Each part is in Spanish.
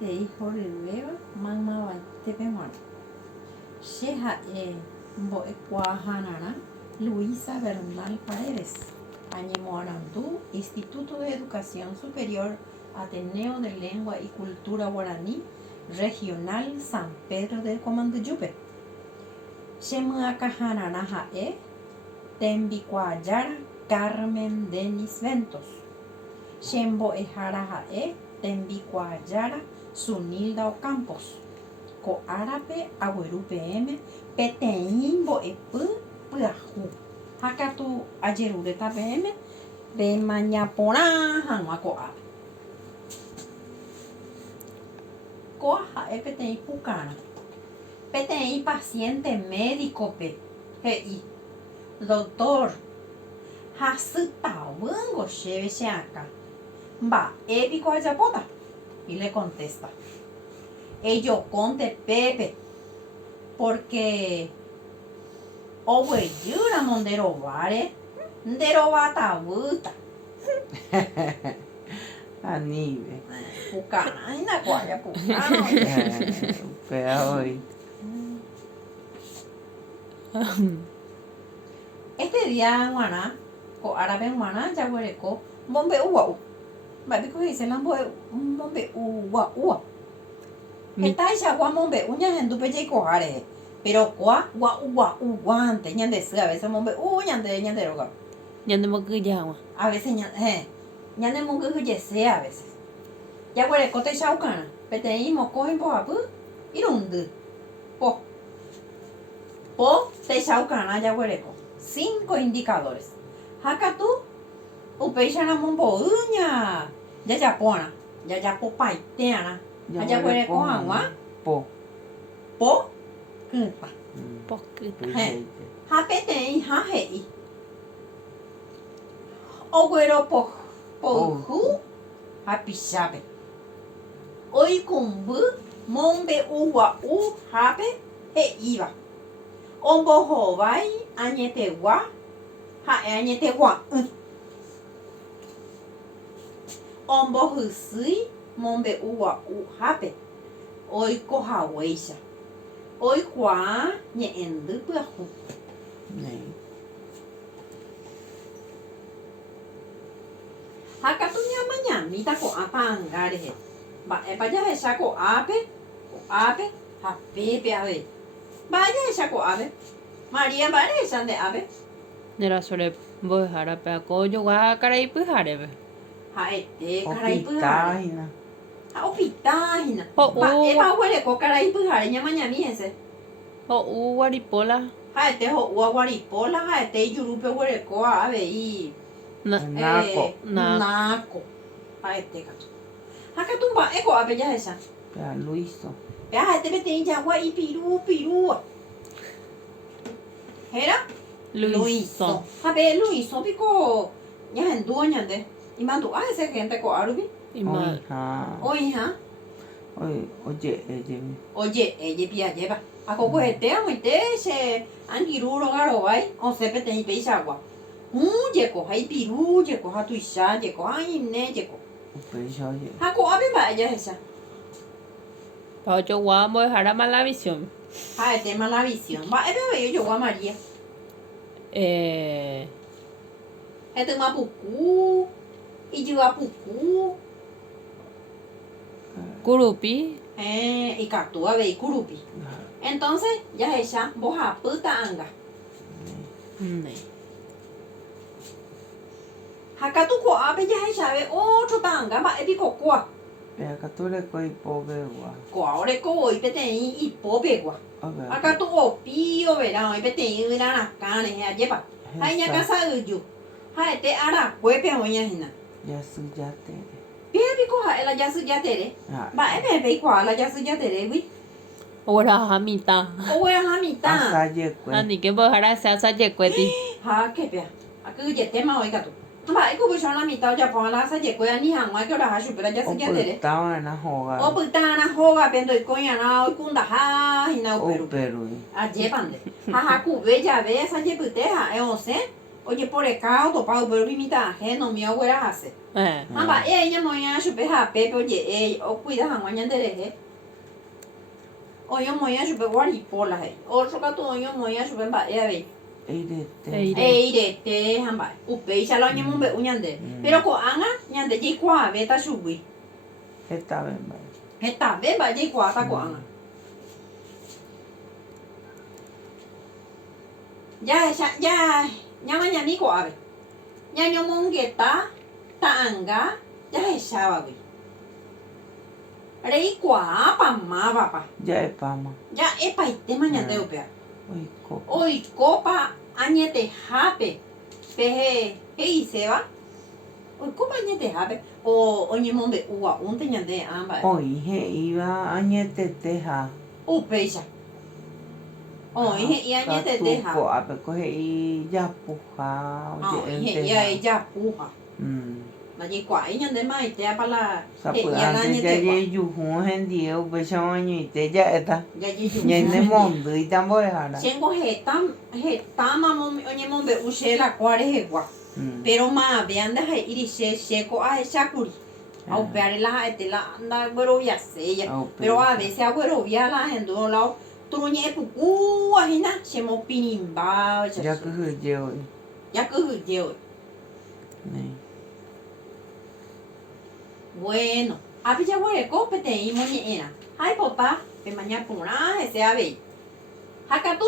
Peteĩ horyvéva maymavéntepeg̃uarã. Che ha'e mbo'ekuaaharã Luisa Bernal Paredes, añemoarandu Instituto de Educación Superior Ateneo de Lengua y Cultura Guaraní Regional San Pedro de Comanduyupe. Chemyakaharã ha'e tembikuaajára Carmen Denis Ventos. Chembo'ehára ha'e tembikuaajára Zunilda Ocampos. Ko'árape agueru peẽme peteĩ mbo'epy pyahu ha katu ajerúreta peẽme pemañaporã hag̃ua ko'ápe. Ko ha'e peteĩ pukarã. Peteĩ paciente médicope he'i doctor hasytavýngo chéve che akã. Mba'épiko ajapóta? Y le contesta: ejokónte pépe porque oguejýramo nderováre nderovatavýta. Aníve. Pukarãina ko ajapukarã. Peor. Este día g̃uarã ko'árape g̃uarã jaguereko mombe'u gua'u. Mba'épiko he'ise la mombe'u gua'úva. Hetaichagua mombe'u ñahendúpe jaikoha rehe. Pero koa gua'ugua'uguánte ñande sy a veces mombe'u ñande róga. Ñanemokyjagua. A veces ñanemokyhyjese a veces. Jaguereko techaukarã peteĩ mokõi mbohapy irundy. Po techaukarã jaguereko 5 indicadores. Ha katu upéicharã mombo'y jajapórã jajapopaite'arã. Ajaguereko hag̃ua po kypa. Pokyta. Ha peteĩ ha he'i ogueropoyhu ha pichápe. Oikũmby mombe'ugua'uhápe he'íva. Ombohovái añetegua ha'e añetegua'ỹ. Ombohysýi mombe'ugua'uhápe oikohaguéicha. Oikuaa ñe'ẽndy pyahu. Ha katu ñamañamíta ko'ãpa ãnga rehe. Mba'épa jahecha ko'ápe ha pépe ave. Mba'e jahecha ko'ápe. María mba'e rehecha nde'ápe. Nerasore mbo'ehárape akó ojogua karai pyhareve. Ha'ete karai pyhare. Opitahína. Ha opitahína. Ho'u. Mba'épa oguereko karai pyhare ñamañami hese. Ho'u guaripola. Ha'ete ho'u aguaripola ha'ete ijurúpe oguereko avei nako. Ha'ete katu. Ha katu mba'e ko'ápe jahecha. Pea Luiso. Ha'ete peteĩ jagua ipirúa. Héra? Luiso. Ha pe Luiso piko ñahendúo ñande. Imandu'a ese gente ko'árupi. Ima. Oĩha. Oje'éjepi ajépa. Akokohete amoite che angirũ rogarovái osẽ peteĩ péichagua. Jeko ha ipirũ jeko ha tuicha jeko ha ine jeko. Upéicha oje. Ha ko'ápe mba'e jahecha. Pa ojogua mbo'ehára Malavisión. Ha'ete Malavisión. Mba'épe avei ojogua María. Hetýma puku, ijyva puku. Kurupi. Ikatu avei kurupi. Entonces jahecha mbohapýta ãnga. Ha katu ko'ápe jahechave otrota ãnga mba'épiko ko'a. Pea katúreko ipópegua. Ko'a orekovoi peteĩ ipópegua. Akatu opi overã oĩ peteĩ yrarakã rehe ajépa. Ha iñakãsayju. Ha'ete arakuépe oĩahína. Jasyjatere. Píapiko ha'e la jasyjatere. Mba'épe peikuaa la jasyjateregui. Ogueraha mitã. Ogueraha mitã. Asajekue. Anike mbo'ehára asajekuéti. Ha kepea. Akyhyjetéma oĩ katu. Mba'éko upeicha la mitã ojapo la asajekue ani hag̃uáke oraha chupe la jasyjatere. Opytáva'erã hóga. Opytárã hógape ndoikoi'arã oikundahahína upérupi. Upérui. Ajépante. Ha hakuve jave asajepyte ha'e osẽ Oye, por acá, topado, pero limita, no me abuela hace. Eh. Mamá, ella no ya chupe a Pepe, oye, o cuida a mañana de oye, moya chupe guari pola, otro gato, oye, moya chupe ba, Eirete. Eirete, hamba, upe, y salo ñamo be uñande. Pero ko anga, ñande, y kwa, beta chubi. Está bien, vaya. Está, beba, y kwa, ta ko anga. Ya mañana ni ko ave. Ya ñomongeta, ta anga, ya echaba, güey. Rei kwa, pa ma, papá. Ya es pama. Ya, epa, y te mañana de upea. Uy, copa. Hoy copa añete jape. Peje, hey, se va. Hoy copa añete jape. O oñe mombe ua, un teñande amba. Hoy he iba añete teja. Upecha. Hoy he y añete teja. Ko ape coge y ya puja. Hoy he y ella puja. La ye kwa añande mai te apala. Sapu antes ya ye yuhu hendi eu becha año y te ya está. Ya ye Ya en el mundo y tan voy a dar. Chengo he tama oñe mombe ushe la cuare he gua. Pero ma vean de he iri she ko a shakuri. Au peare la ete la anda güero ya sella. Pero a veces a güero ya la gente no la truñe puku a hina shemo pinimba. Ya que je hoy. Ya que yo. Bueno, a pilla güey copete y moñera. Ay papá, pe mañana pura ese ave. Hakatu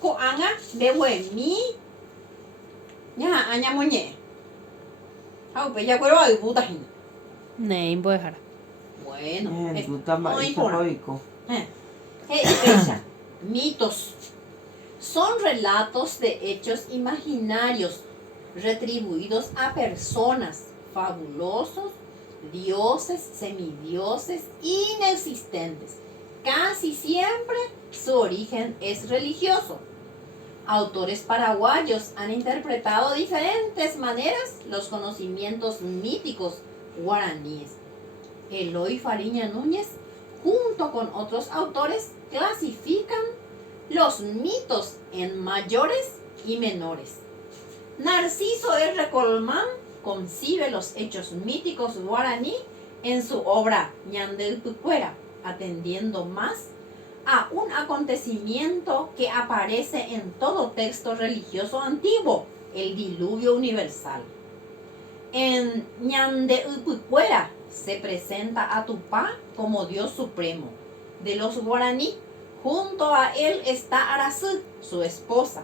ko anga de buen mi. Ya aña moñe. Au pe ya güero ay puta hina. Nee, voy a dejar. Bueno, Tú también muy es importante. rico. Mitos. Son relatos de hechos imaginarios retribuidos a personas, fabulosos, dioses, semidioses, inexistentes. Casi siempre su origen es religioso. Autores paraguayos han interpretado de diferentes maneras los conocimientos míticos guaraníes. Eloy Fariña Núñez, junto con otros autores, clasifican los mitos en mayores y menores. Narciso R. Colmán concibe los hechos míticos guaraní en su obra Ñandilpucuera, atendiendo más a un acontecimiento que aparece en todo texto religioso antiguo, el diluvio universal. En Ñandilpucuera se presenta a Tupá como Dios supremo de los guaraní. Junto a él está Arasú, su esposa.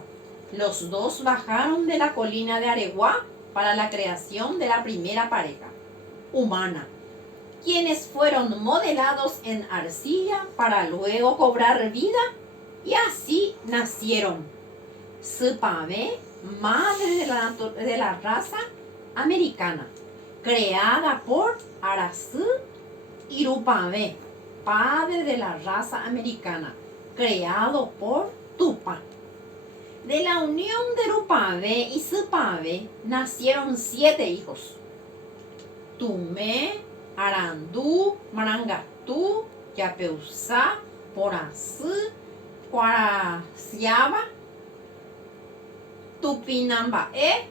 Los dos bajaron de la colina de Areguá para la creación de la primera pareja humana, quienes fueron modelados en arcilla para luego cobrar vida, y así nacieron Supamé, madre de la raza americana, creada por Arasú, y Rupamé, padre de la raza americana, creado por Tupá. De la unión de Rupamé y Supamé nacieron 7 hijos: Tumé, Arandú, Marangatú, Yapeusá, Porasú, Cuaraciaba, Tupinambaé,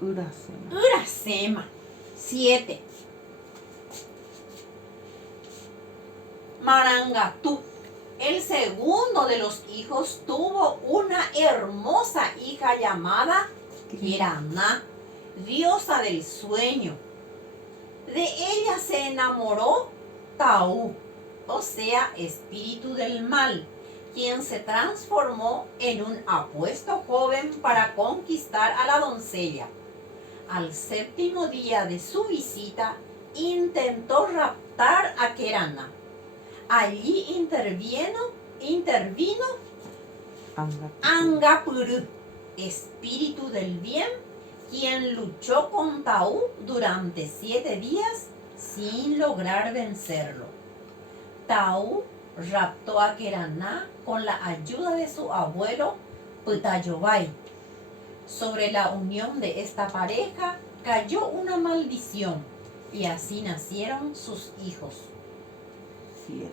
Uracema. 7. Marangatú, el segundo de los hijos, tuvo una hermosa hija llamada Queraná, diosa del sueño. De ella se enamoró Taú, o sea, espíritu del mal, quien se transformó en un apuesto joven para conquistar a la doncella. Al 7º día de su visita, intentó raptar a Queraná. Allí intervino Angapuru, espíritu del bien, quien luchó con Taú durante 7 días sin lograr vencerlo. Taú raptó a Queraná con la ayuda de su abuelo Putayobay. Sobre la unión de esta pareja cayó una maldición, y así nacieron sus hijos.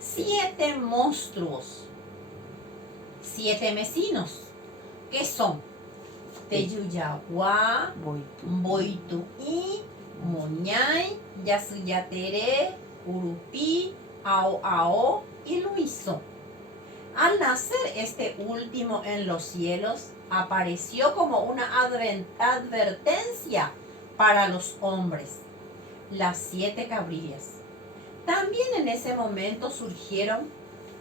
7 monstruos, 7 vecinos, que son Peyuyagua, Boitu. Boitu'i, Moñay, Yasuyatere, Urupi, Ao y Luiso. Al nacer este último en los cielos, apareció como una advertencia para los hombres. Las 7 cabrillas. También en ese momento surgieron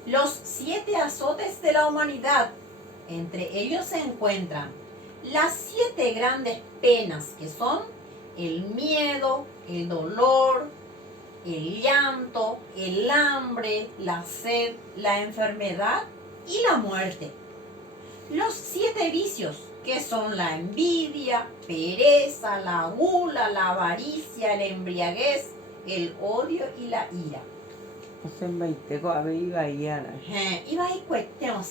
los 7 azotes de la humanidad. Entre ellos se encuentran las 7 grandes penas, que son el miedo, el dolor, el llanto, el hambre, la sed, la enfermedad y la muerte. Los 7 vicios, que son la envidia, pereza, la gula, la avaricia, la embriaguez, el odio y la ira. Sen baiteko abe ibaiana. Iba y cuestión,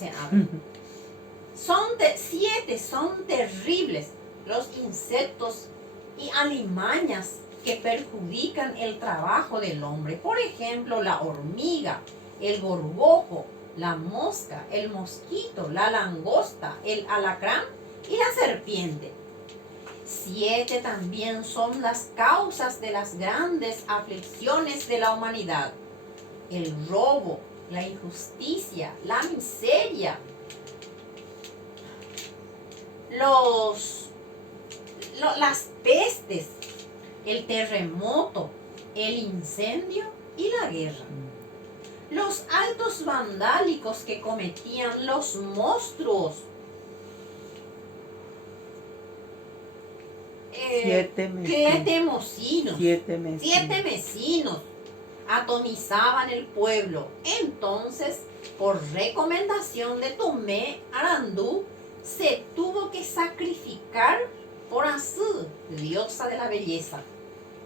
son terribles los insectos y alimañas que perjudican el trabajo del hombre. Por ejemplo, la hormiga, el gorgojo, la mosca, el mosquito, la langosta, el alacrán y la serpiente. 7 también son las causas de las grandes aflicciones de la humanidad: el robo, la injusticia, la miseria, las pestes, el terremoto, el incendio y la guerra. Los actos vandálicos que cometían los monstruos. 7 mocinos. 7 meses. 7 vecinos atomizaban el pueblo. Entonces, por recomendación de Tomé Arandú, se tuvo que sacrificar por Asú, diosa de la belleza.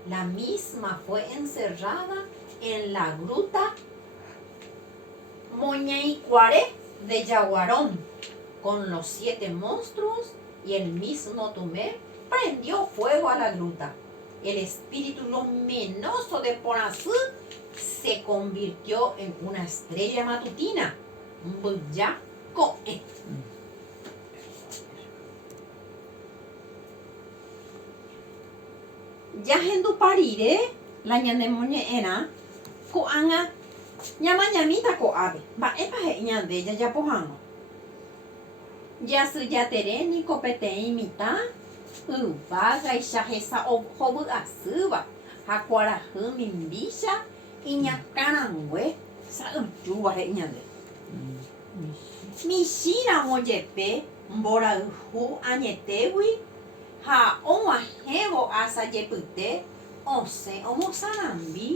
La misma fue encerrada en la gruta Moñaicuare de Yaguarón con los 7 monstruos, y el mismo Tomé prendió fuego a la gruta. El espíritu luminoso de Porasú se convirtió en una estrella matutina, Mbuyakoe. Yahendu parire la ñanemoñe'ẽrã ko'ág̃a ñamañamíta ko'ápe mba'épa he'i ñande jajapohãg̃a. Jasyjatere niko peteĩ mitã yvágaicha hesa hovy'asýva ha kuarahy mimbícha iñakãrangue sa'yjúva he'i ñande. Michíramo jepe mborayhu añetégui ha og̃uahẽvo asa jepyte osẽ omosarambi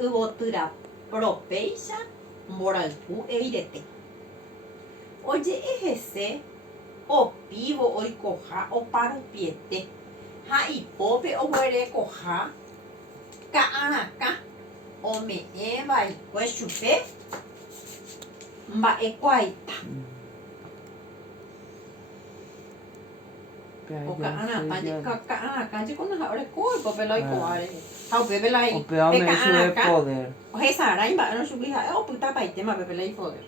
yvotyrarópeicha mborayhu eirete. Oje'e hese opívo oikoha oparupiete ha ipópe oguerekoha ka'arakã ome'ẽva'ekue chupe mba'ekuaaita. Ka'arakã jeko oreko ipópe la oikuaáre ha upépe la poder. ohesarái mba'érõ chugui ha'e opytapaitéma pépe la ipoder.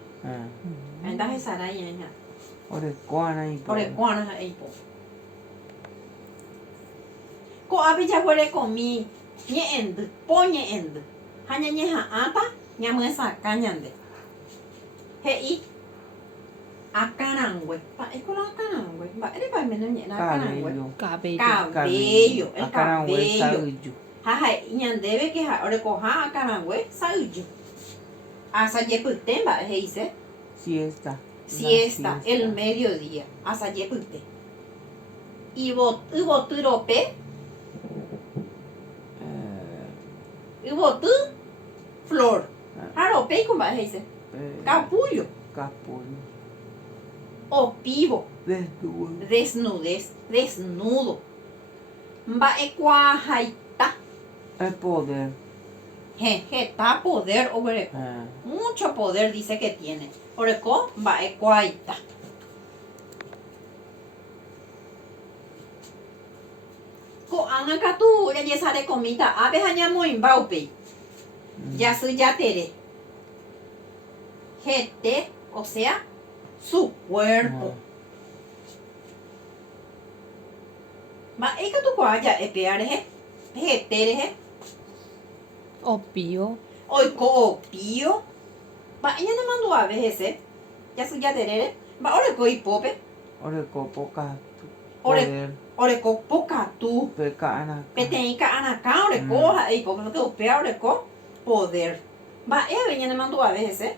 Ndahesarái ña orekuãrã ha'e ipo. Ko'ápe jaguerekomi ñe'ẽndy, po ñe'ẽndy ha ñañeha'ãta ñamyesakã ñande. He'i akãrangue. Mba'éko la akãrangue? Mba'érepa oñe'ẽna akãrangue. Cabello. El cabello. Ha ha'e ñandéve que orekoha akãrangue sa'yju. Asa jepyte mba'e he'ise. Siesta, el mediodía, asa jepyte. Yvotyrópe, yvoty flor. Ha ropéiko mba'e he'ise. Capullo. Opívo. Desnudez. Desnudo. Mba'ekuaahaita. Poder. Heta poder oguereko. Mucho poder dice que tiene. Oreko mba'ekuaaita. Ko'ág̃a katu jajesarekomíta ápe ha ñamoĩmba upéi. Jasyjatere. Hete, o sea, su cuerpo. Mba'éikatu kua ja'épea rehe. Hete rehe. Opío. Oiko opío. Mba'e ñanemandu'áve hese. Jasy jaterére. Mba'oreko ipópe. Oreko pokatu. Ore- Poder. Oreko pokatu. Pe ka'arakã. Peteĩ ka'arakã oreko ha'e ipópe porque upea oreko poder. Mba'éve ñanemandu'áve hese.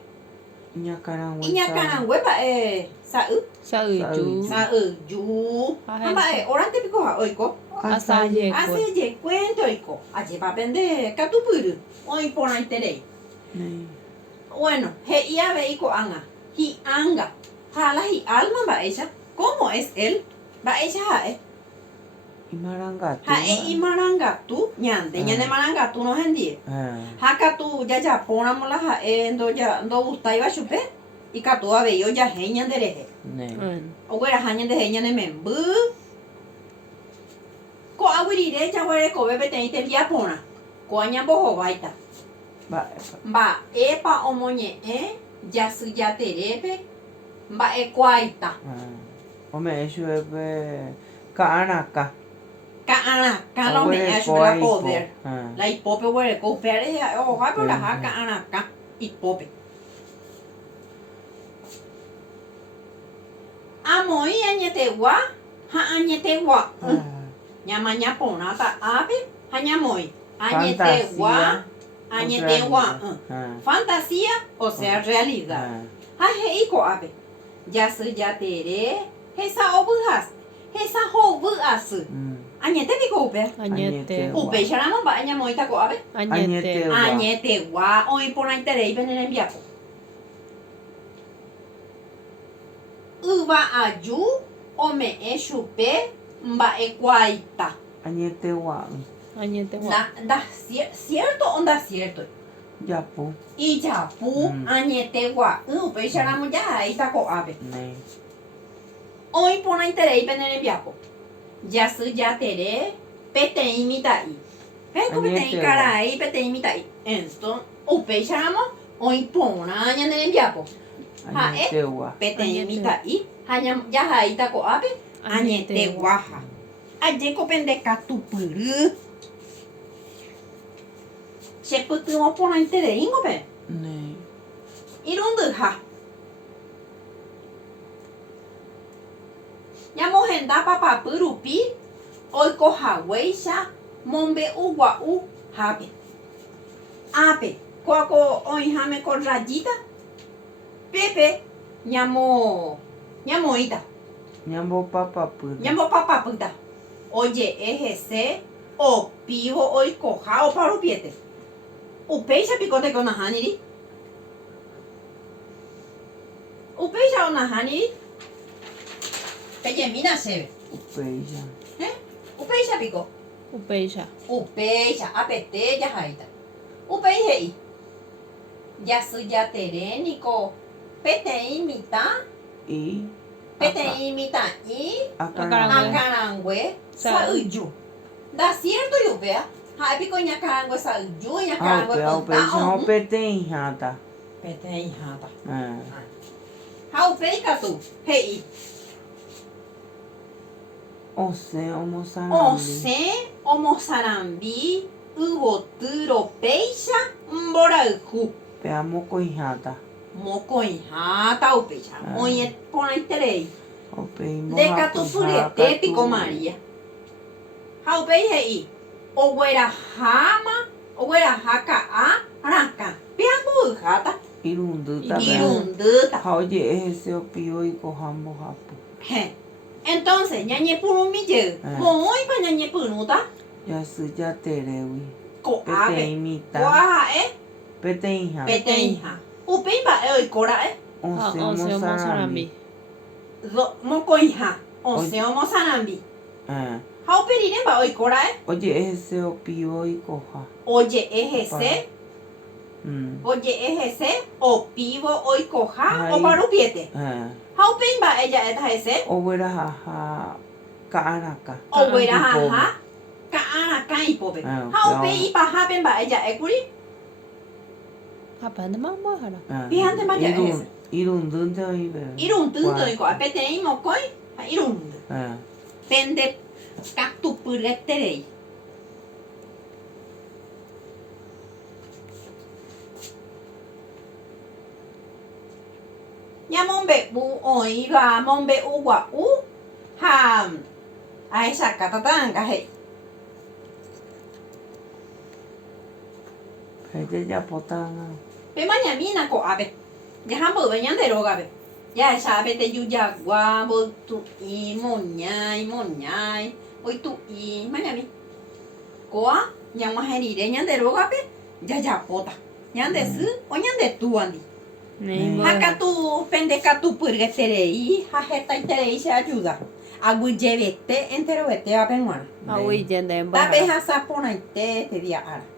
Iñakãrãngue. Iñakãrangue mba'e sa'y. Sa'yju. Sa'yju. Ha mba'e orantepiko ha oiko. Asajekue. Asejekuénte oiko. Ajépapente katupyry oiporãiterei. Né. Bueno, he'íave iko'ág̃a. Hi'ãnga. Ha la hi'álma mba'éicha. ¿Cómo es él? Mba'éicha ha'e. Imarangatu. Ha'e imarangatu ñande. Ñanemarangatu no hendie. Ha katu jajapórãmla ha'e ndogustaiva chupe. Ikatu avei ojahéi ñanderehe. Né. Ogueraha ñandehe ñanememby. Ko'aguyrire jaguerekove peteĩ tembiaporã. Koañambohováita. Mba'épa. Mba'épa omoñe'ẽ jasy jaterépe mba'ekuaaita. Ome'ẽ chupe ka'arakã. Ka'arakã la ome'ẽ chupe la poder. Ah. La ipópe oguereko upéare ha'e ohohápe oraha ka'arakã ipópe. Amói añetegua ha añetegua. Ñamaña porãta ápe ha ñamói. Añetegua. Añetegua. Fantasía, o sea, realidad. Ha he'i ko'ápe. Jasy jatere hesa ovyhas. Hesa hovy asy. Añetépiko upe. Añete. Upéicharamo mba'e ñamoíta ko'ápe. Añete. Añetegua oiporãitereipe ne rembiapo. Yva aju ome'ẽ chupe mba'ekuaaita. Añetegua'ỹ. Añete. ¿Cierto o no cierto? Japu. Ijapu añetegua'ỹ upéicharamo jahaíta ko'ápe. Né. Oiporãitereipe ne rembiapo. Jasy jatere peteĩ mitã'i. Péiko peteĩ karai, peteĩ mitã'i. Entonces, upéicharamo oiporã ñane rembiapo. Añetegua. Peteĩ mitã'i ha jahaíta ko'ápe añeteguaha. Ajékopente katupyry. Chepytyvõ porãitereíngope. Né. Irundyha. Ñamohenda papapy rupi oikohaguéicha mombe'ugua'u hápe. Ápe ko'áko oĩháme ko rayita pépe ñamoíta. Ñambopapapýta. Ñambopapapýta. Oje'e hese opívo oikoha oparupiete. Upéichapiko teko nahániri. Upéicha onahániri. Pejemína chéve. Upéicha. Upéichapiko. Upéicha. Upéicha apete jahaíta. Upéi he'i. Jasy jateréniko peteĩ mitã. Y. Peteĩ mitã'i. Akarangue. Akarangue sa'yju. Da cierto yupea. Ha'épiko ñakarangue sa'yju, ñakarangue Upéicha pytã. peteĩ hãta. Peteĩ hãta. Ah. Ha upéi katu he'i. Osẽ omosarambi. Osẽ omosarambi yvoty ropéicha mborayhu. Pea mokõi hãta. Mokõihãta upéicha. Oiporãiterei. Upéi Ndekatupyretépiko Maria. Ha upéi he'i. Ogueraha ka'a rakã. Peambo'yháta. Irundýta. Irundýta. Ha oje'e hese opívo oikoha mbohapu. Entonces, ñañepyrũmijey. Moõipa ñañepyrũta Jasy jaterégui. ko'ápe. Peteĩ mitã. Ko'aha'e Peteĩ hã. peteĩha. Upéi mba'e oikóra'e. Osẽ Once omosarambi. omosarambi. Mokõiha. Osẽ omosarambi. Ah. Ha uperire mba'e oikóra'e. Oje'e hese opívo oikoha. Oje'e hese. Oje'e hese opívo oikoha oparupiete. Ha upéi mba'e ja'éta hese. Ogueraha ka'arakã. Ogueraha ka'arakã ipópe. Ha upéi ipahápe mba'e ja'ékuri. Hapande mambohara. Pihãntema ja'e hese. Irundýnte oive. Irundýnte oiko. Peteĩ mokõi ha irundy. Pende Katupyreterei. Ñamombe'u oĩva mombe'u gua'u ha ahechaka tatãnga he'i. Jajajapótanga. Pemañamína ko'ápe. Jaha mbo've ñande rógape. Jahechápe tejujagua, mboytu'i, moñái, oitu'i mañami. Ko'a ñag̃uahẽ rire ñande rógape jajapóta. Ñande sy o ñande túvandi. Ha katu pendekatupyreterei ha hetaiterei che ajuda. Aguyjevete enterovetéva pe g̃uarã. Aguyje ndémba. Tape hasaporãite tedia'ára.